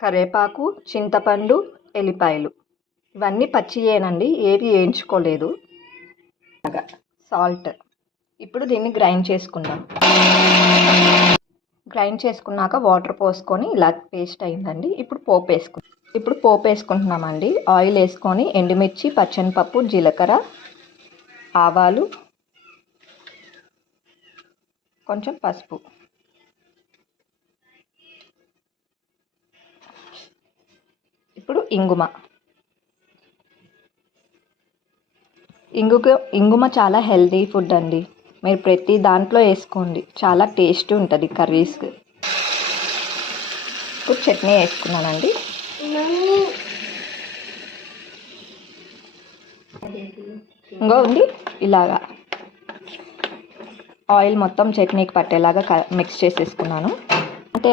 కరివేపాకు, చింతపండు, ఎల్లిపాయలు ఇవన్నీ పచ్చియేనండి, ఏవి వేయించుకోలేదు. సాల్ట్. ఇప్పుడు దీన్ని గ్రైండ్ చేసుకుందాం. గ్రైండ్ చేసుకున్నాక వాటర్ పోసుకొని ఇలా పేస్ట్ అయిందండి. ఇప్పుడు పోపు వేసుకుంటున్నామండి. ఆయిల్ వేసుకొని ఎండుమిర్చి, పచ్చనిపప్పు, జీలకర్ర, ఆవాలు, కొంచెం పసుపు, ఇప్పుడు ఇంగుమ చాలా హెల్తీ ఫుడ్ అండి. మీరు ప్రతి దాంట్లో వేసుకోండి, చాలా టేస్ట్ ఉంటుంది కర్రీస్కి. ఇప్పుడు చట్నీ వేసుకున్నానండి. ఇంకో ఉంది ఇలాగా ఆయిల్ మొత్తం చట్నీకి పట్టేలాగా మిక్స్ చేసేసుకున్నాను. అంటే